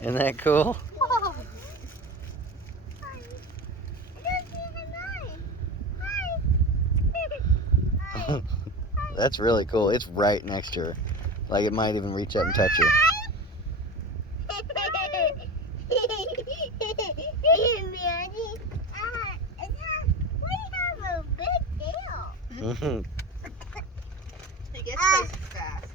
Isn't that cool? Oh. Hi. I don't see him. Hi. Hi. That's really cool. It's right next to her. Like it might even reach up and touch her. He gets places fast.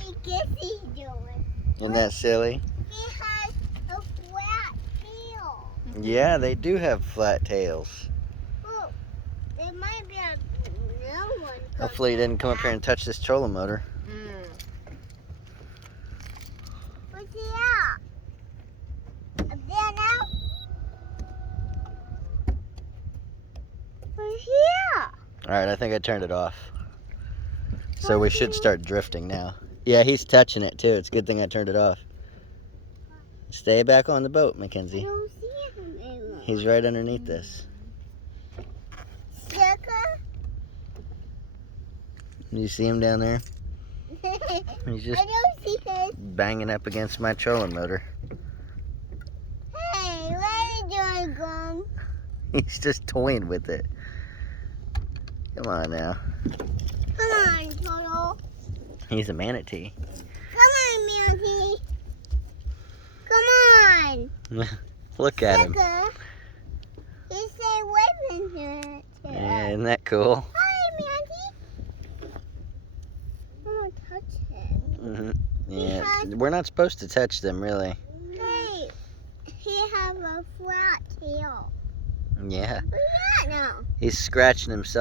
He gets he's doing. Isn't that silly? He has a flat tail. Yeah, they do have flat tails. Oh, there might be a new one. Hopefully he didn't come up here and touch this trolling motor. Where's he at? Up there now? Where's he at? Alright, I think I turned it off. So we should start drifting now. Yeah, he's touching it too. It's a good thing I turned it off. Stay back on the boat, I Mackenzie. don't see him anymore. He's right underneath this. Sucker? You see him down there? He's just I don't see his. banging up against my trolling motor. Hey, where are you going? He's just toying with it. Come on now. Come on, Toto. He's a manatee. Come on, Manatee. Come on. Look at him. Sucker. He's saying waving to it. Yeah, isn't that cool? Hi, Manatee. I'm gonna touch him. Yeah, we're not supposed to touch them, really. Hey, he has a flat tail. Yeah, Look at that now. he's scratching himself.